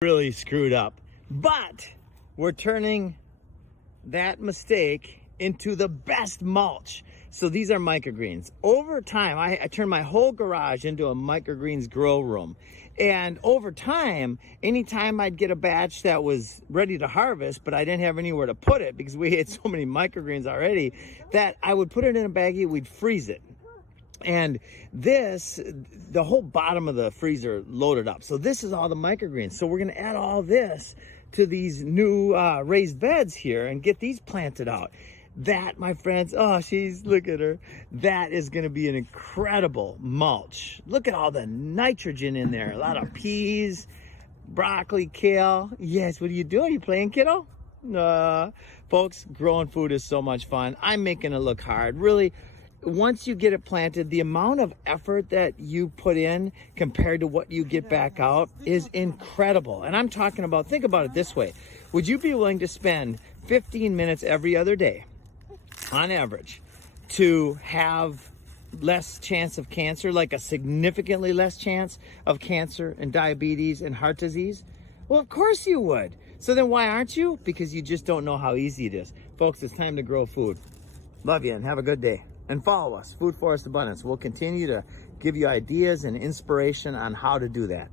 really screwed up. But we're turning that mistake into the best mulch. So these are microgreens. Over time, I turned my whole garage into a microgreens grow room. And over time, anytime I'd get a batch that was ready to harvest, but I didn't have anywhere to put it because we had so many microgreens already, that I would put it in a baggie, we'd freeze it. And this, the whole bottom of the freezer loaded up. So this is all the microgreens. So we're gonna add all this to these new raised beds here and get these planted out. That, my friends, oh, look at her. That is gonna be an incredible mulch. Look at all the nitrogen in there. A lot of peas, broccoli, kale. Yes, what are you doing? Are you playing, kiddo? Folks, growing food is so much fun. I'm making it look hard. Really, once you get it planted, the amount of effort that you put in compared to what you get back out is incredible. And I'm talking about, think about it this way. Would you be willing to spend 15 minutes every other day, on average, to have less chance of cancer, like a significantly less chance of cancer and diabetes and heart disease? Well, of course you would. So then why aren't you? Because you just don't know how easy it is. Folks, it's time to grow food. Love you and have a good day. And follow us, Food Forest Abundance. We'll continue to give you ideas and inspiration on how to do that.